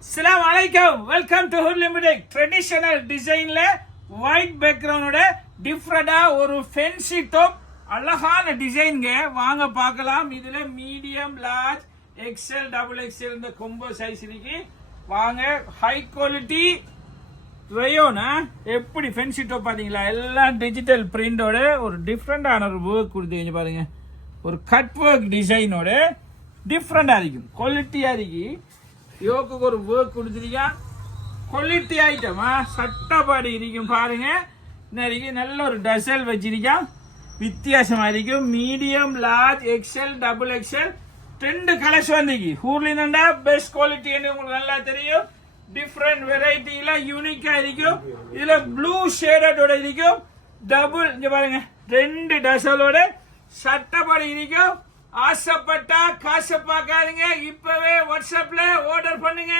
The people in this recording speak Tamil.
அஸ்ஸலாமு அலைக்கும். Welcome to hood limited. Traditional டிசைன்ல ஒயிட் பேக்ரவுண்டோட டிஃப்ரெண்டா ஒரு ஃபென்சி டாப், அழகான டிசைன்ங்க. வாங்க பார்க்கலாம். இதுல medium, large, XL, double XL இந்த கொம்போ சைஸ் இருக்கு. வாங்க. ஹை குவாலிட்டி ரயோனா எப்படி ஃபென்சி டாப் பாத்தீங்களா? எல்லாம் டிஜிட்டல் பிரிண்டோட ஒரு டிஃப்ரெண்டான ஒரு ஒர்க் கொடுத்து பாருங்க. ஒரு கட் ஒர்க் டிசைனோட டிஃப்ரெண்டா இருக்கும், குவாலிட்டியா இருக்கு. யோக்கு ஒரு ஒர்க் கொடுத்துருக்கா, குவாலிட்டி ஐட்டமா சட்டப்பாடி இருக்கும் பாருங்க. நல்ல ஒரு டசல் வச்சிருக்கா, வித்தியாசமா இருக்கும். Medium, large, XL, double XL ரெண்டு கலர்ஸ் வந்துருக்கு. ஹூர்லினா பெஸ்ட் குவாலிட்டி உங்களுக்கு நல்லா தெரியும். டிஃப்ரெண்ட் வெரைட்டில யூனிக்கா இருக்கும். இதுல ப்ளூ ஷேடோட இருக்கும். டபுள் இங்க பாருங்க, ரெண்டு டசலோட சட்டப்படி இருக்கும். ஆசைப்பட்டா காசை பார்க்காதீங்க, இப்பவே வாட்ஸ்அப்ல ஆர்டர் பண்ணுங்க.